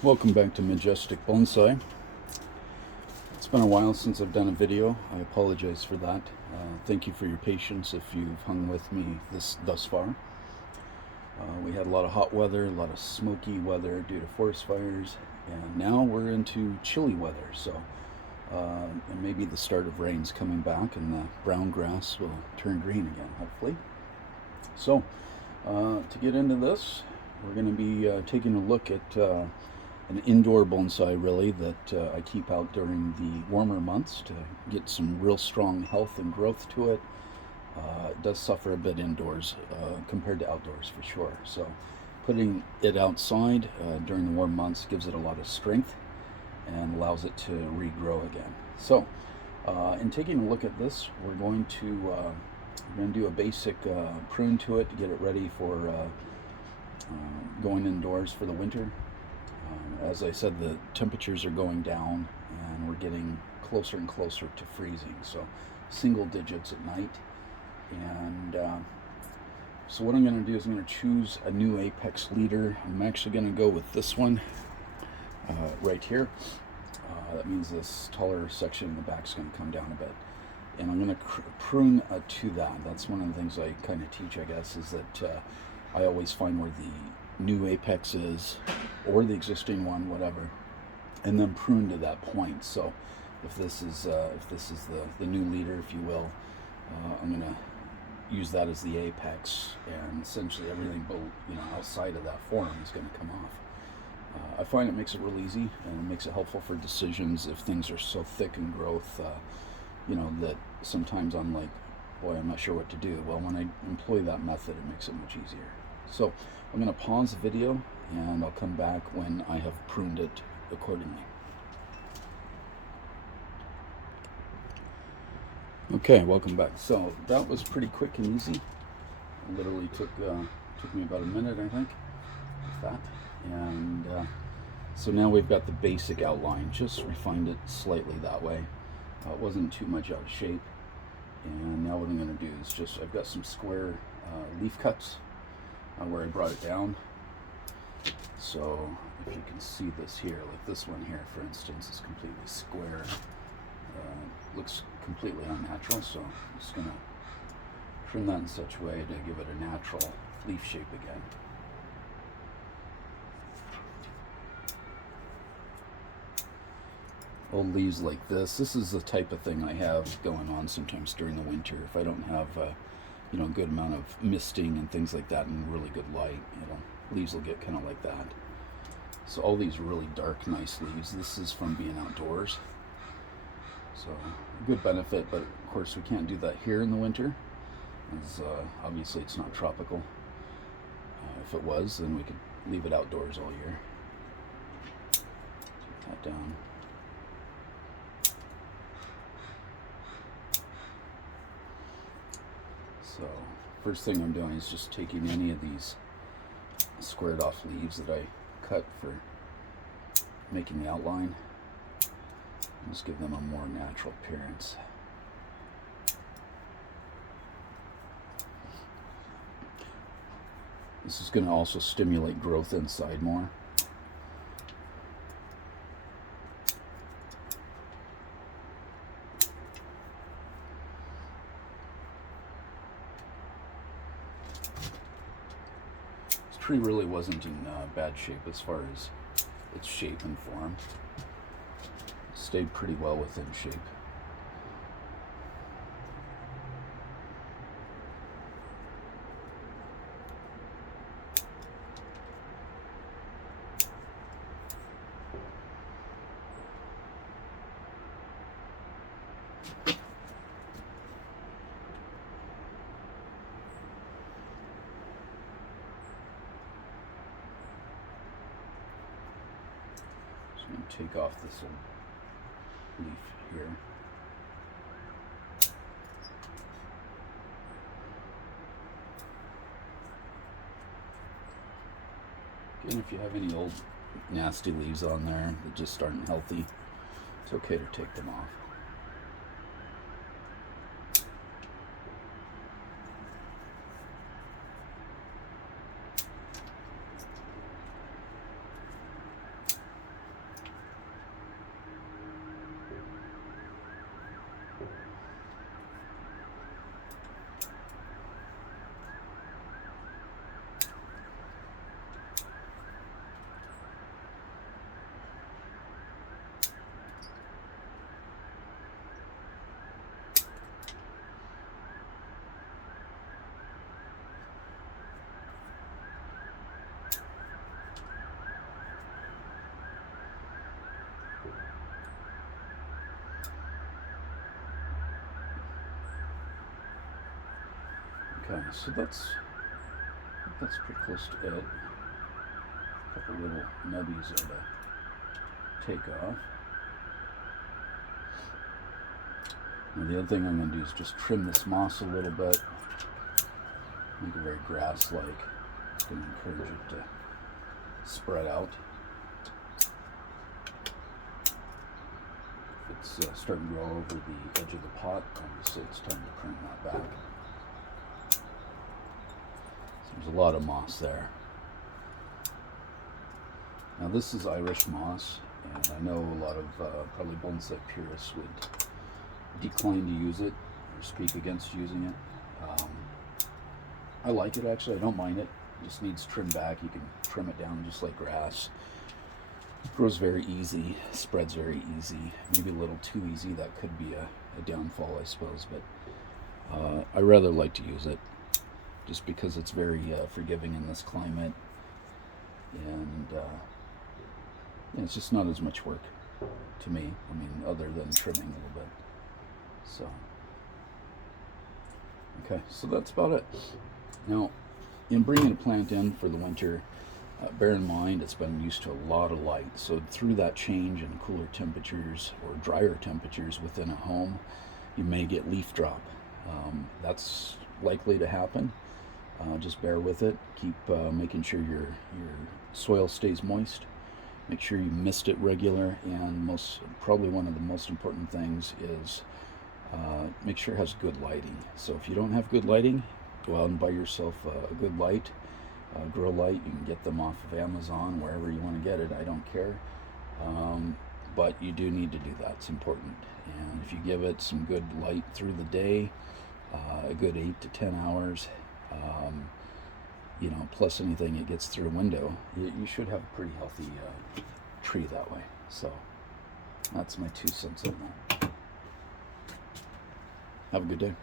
Welcome back to Majestic Bonsai. It's been a while since I've done a video. I apologize for that. Thank you for your patience if you've hung with me thus far. We had a lot of hot weather, a lot of smoky weather due to forest fires, and now we're into chilly weather. So and maybe the start of rain's coming back and the brown grass will turn green again, hopefully. So to get into this, we're going to be taking a look at an indoor bonsai really that I keep out during the warmer months to get some real strong health and growth to it. It does suffer a bit indoors compared to outdoors for sure. So putting it outside during the warm months gives it a lot of strength and allows it to regrow again. So in taking a look at this, we're going to do a basic prune to it to get it ready for going indoors for the winter. As I said, the temperatures are going down and we're getting closer and closer to freezing, so single digits at night. And so what I'm going to do is I'm going to choose a new apex leader. I'm actually going to go with this one right here. That means this taller section in the back is going to come down a bit. And I'm going to prune to that. That's one of the things I kind of teach, I guess, is that I always find where the new apex is, or the existing one, whatever, and then prune to that point. So if this is the new leader, if you will, I'm going to use that as the apex, and essentially everything outside of that form is going to come off. I find it makes it real easy, and it makes it helpful for decisions if things are so thick in growth, that sometimes I'm like, boy, I'm not sure what to do. Well, when I employ that method, it makes it much easier. So I'm going to pause the video and I'll come back when I have pruned it accordingly. Okay, welcome back. So that was pretty quick and easy. It literally took me about a minute, I think, with that. And so now we've got the basic outline, just refined it slightly that way. It wasn't too much out of shape. And now what I'm going to do is I've got some square leaf cuts where I brought it down. So if you can see this here, like this one here, for instance, is completely square. Looks completely unnatural, so I'm just going to trim that in such a way to give it a natural leaf shape again. Old leaves like this is the type of thing I have going on sometimes during the winter. If I don't have a good amount of misting and things like that and really good light, leaves will get kind of like that. So all these really dark, nice leaves, this is from being outdoors. So a good benefit, but of course we can't do that here in the winter, as obviously it's not tropical. If it was, then we could leave it outdoors all year. Take that down. So first thing I'm doing is just taking any of these squared off leaves that I cut for making the outline and just give them a more natural appearance. This is going to also stimulate growth inside more. Tree really wasn't in bad shape as far as its shape and form. It stayed pretty well within shape. I'm going to take off this old leaf here. Again, if you have any old nasty leaves on there that just aren't healthy, it's okay to take them off. Okay, so that's pretty close to it. A couple little nubbies there to take off. And the other thing I'm going to do is just trim this moss a little bit, make it very grass-like. It's going to encourage it to spread out. If it's starting to grow over the edge of the pot, obviously it's time to prune that back. So there's a lot of moss there. Now this is Irish moss, and I know a lot of probably bonsai purists would decline to use it or speak against using it. I like it actually. I don't mind it. It just needs trimmed back. You can trim it down just like grass. It grows very easy, spreads very easy. Maybe a little too easy. That could be a downfall, I suppose. But I rather like to use it just because it's very forgiving in this climate, and it's just not as much work to me. I mean, other than trimming a little bit. So, okay, so that's about it. Now, in bringing a plant in for the winter, bear in mind it's been used to a lot of light. So through that change in cooler temperatures or drier temperatures within a home, you may get leaf drop. That's likely to happen. Just bear with it. Keep making sure your soil stays moist. Make sure you mist it regular, and probably one of the most important things is make sure it has good lighting. So if you don't have good lighting, go out and buy yourself a good light, grow light. You can get them off of Amazon, wherever you want to get it. I don't care. But you do need to do that. It's important. And if you give it some good light through the day, a good 8 to 10 hours, plus anything it gets through a window, you should have a pretty healthy tree that way. So that's my 2 cents on that. Have a good day.